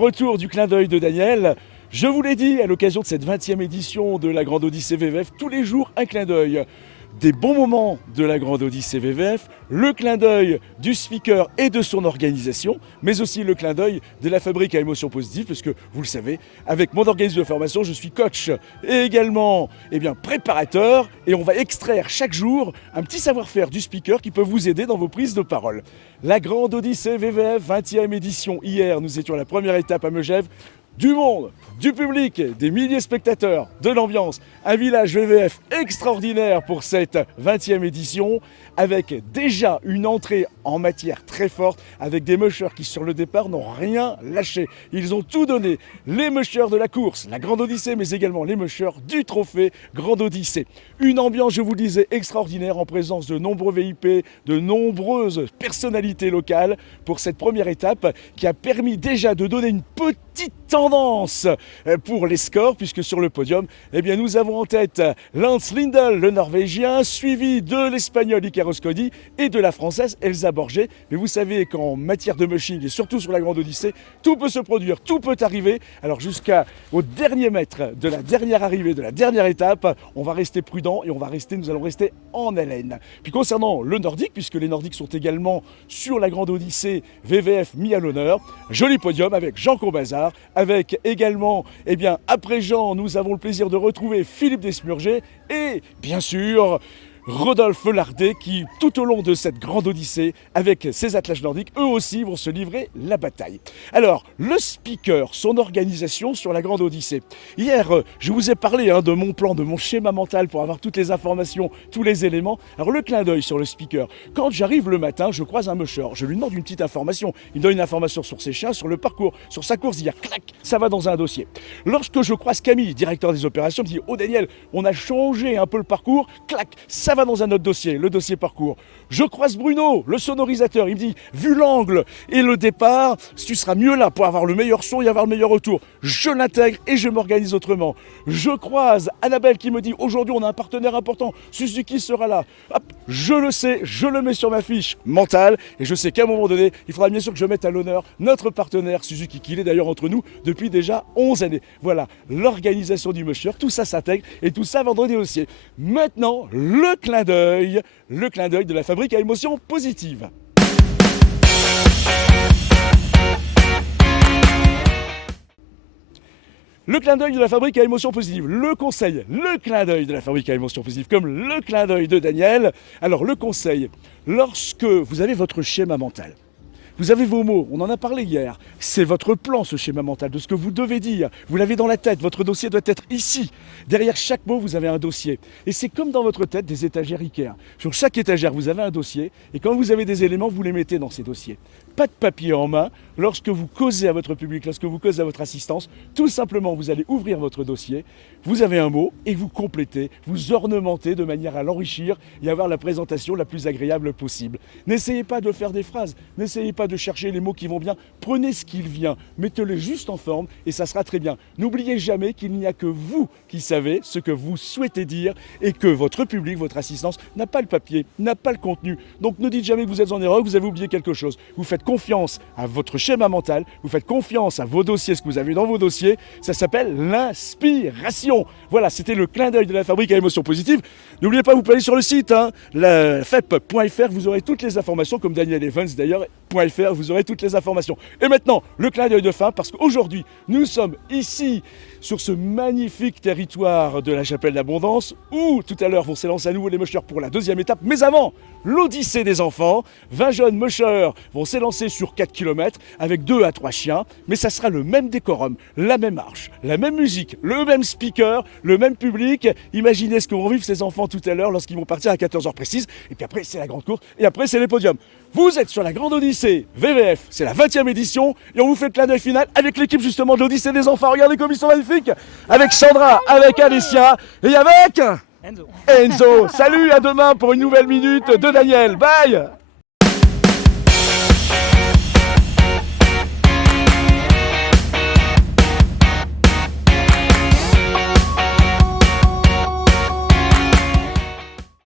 retour du clin d'œil de Daniel. Je vous l'ai dit, à l'occasion de cette 20e édition de la Grande Odyssée VVF, tous les jours un clin d'œil des bons moments de la Grande Odyssée VVF, le clin d'œil du speaker et de son organisation, mais aussi le clin d'œil de la fabrique à émotions positives, parce que vous le savez, avec mon organisme de formation, je suis coach et également préparateur, et on va extraire chaque jour un petit savoir-faire du speaker qui peut vous aider dans vos prises de parole. La Grande Odyssée VVF 20e édition, hier nous étions à la première étape à Megève. Du monde, du public, des milliers de spectateurs, de l'ambiance, un village VVF extraordinaire pour cette 20e édition, avec déjà une entrée en matière très forte, avec des mushers qui sur le départ n'ont rien lâché. Ils ont tout donné, les mushers de la course, la Grande Odyssée, mais également les mushers du trophée Grande Odyssée. Une ambiance, je vous le disais, extraordinaire en présence de nombreux VIP, de nombreuses personnalités locales pour cette première étape qui a permis déjà de donner une petite tendance pour les scores, puisque sur le podium, nous avons en tête Lance Lindell, le Norvégien, suivi de l'Espagnol Icarus Cody et de la Française Elsa Borget. Mais vous savez qu'en matière de mushing, et surtout sur la Grande Odyssée, tout peut se produire, tout peut arriver. Alors jusqu'au dernier mètre de la dernière arrivée, de la dernière étape, on va rester prudent et nous allons rester en haleine. Puis concernant le nordique, puisque les nordiques sont également sur la Grande Odyssée VVF mis à l'honneur, joli podium avec Jean Courbazard, avec également, après Jean, nous avons le plaisir de retrouver Philippe Desmurger et bien sûr Rodolphe Lardet qui, tout au long de cette Grande Odyssée, avec ses attelages nordiques, eux aussi vont se livrer la bataille. Alors, le speaker, son organisation sur la Grande Odyssée. Hier, je vous ai parlé de mon plan, de mon schéma mental pour avoir toutes les informations, tous les éléments. Alors, le clin d'œil sur le speaker. Quand j'arrive le matin, je croise un musher. Je lui demande une petite information. Il me donne une information sur ses chiens, sur le parcours, sur sa course d'hier. Clac, ça va dans un dossier. Lorsque je croise Camille, directeur des opérations, il me dit « Oh Daniel, on a changé un peu le parcours. Clac, ça va dans un autre dossier, le dossier parcours. Je croise Bruno, le sonorisateur, il me dit, vu l'angle et le départ, tu seras mieux là pour avoir le meilleur son et avoir le meilleur retour. Je l'intègre et je m'organise autrement. Je croise Annabelle qui me dit, aujourd'hui on a un partenaire important, Suzuki sera là. Hop, je le sais, je le mets sur ma fiche mentale et je sais qu'à un moment donné, il faudra bien sûr que je mette à l'honneur notre partenaire Suzuki, qui est d'ailleurs entre nous depuis déjà 11 années. Voilà, l'organisation du musher, tout ça s'intègre et tout ça va dans des dossiers. Maintenant, le clin d'œil de la fabrique à émotions positives. Le clin d'œil de la fabrique à émotions positives, le conseil, le clin d'œil de la fabrique à émotions positives, comme le clin d'œil de Daniel. Alors le conseil, lorsque vous avez votre schéma mental, vous avez vos mots, on en a parlé hier, c'est votre plan, ce schéma mental, de ce que vous devez dire. Vous l'avez dans la tête, votre dossier doit être ici. Derrière chaque mot, vous avez un dossier. Et c'est comme dans votre tête des étagères Ikea. Sur chaque étagère, vous avez un dossier, et quand vous avez des éléments, vous les mettez dans ces dossiers. Pas de papier en main, lorsque vous causez à votre public, lorsque vous causez à votre assistance, tout simplement, vous allez ouvrir votre dossier, vous avez un mot, et vous complétez, vous ornementez de manière à l'enrichir et avoir la présentation la plus agréable possible. N'essayez pas de faire des phrases, n'essayez pas de chercher les mots qui vont bien, prenez ce qu'il vient, mettez-les juste en forme et ça sera très bien. N'oubliez jamais qu'il n'y a que vous qui savez ce que vous souhaitez dire et que votre public, votre assistance n'a pas le papier, n'a pas le contenu. Donc ne dites jamais que vous êtes en erreur, que vous avez oublié quelque chose. Vous faites confiance à votre schéma mental, vous faites confiance à vos dossiers, ce que vous avez dans vos dossiers, ça s'appelle l'inspiration. Voilà, c'était le clin d'œil de la fabrique à émotions positives. N'oubliez pas, vous pouvez aller sur le site, la fep.fr, vous aurez toutes les informations, comme Daniel Evans d'ailleurs, .fr, vous aurez toutes les informations. Et maintenant, le clin d'œil de fin, parce qu'aujourd'hui, nous sommes ici, sur ce magnifique territoire de la Chapelle d'Abondance, où tout à l'heure vont s'élancer à nouveau les mushers pour la deuxième étape. Mais avant, l'Odyssée des enfants. 20 jeunes mushers vont s'élancer sur 4 km avec 2 à 3 chiens. Mais ça sera le même décorum, la même marche, la même musique, le même speaker, le même public. Imaginez ce que vont vivre ces enfants tout à l'heure lorsqu'ils vont partir à 14h précise. Et puis après, c'est la grande course. Et après, c'est les podiums. Vous êtes sur la Grande Odyssée VVF, c'est la 20e édition. Et on vous fait le clin d'œil final avec l'équipe justement de l'Odyssée des enfants. Regardez comme ils sont magnifiques. Avec Sandra, avec Alicia et avec Enzo. Salut, à demain pour une nouvelle minute de Daniel. Bye.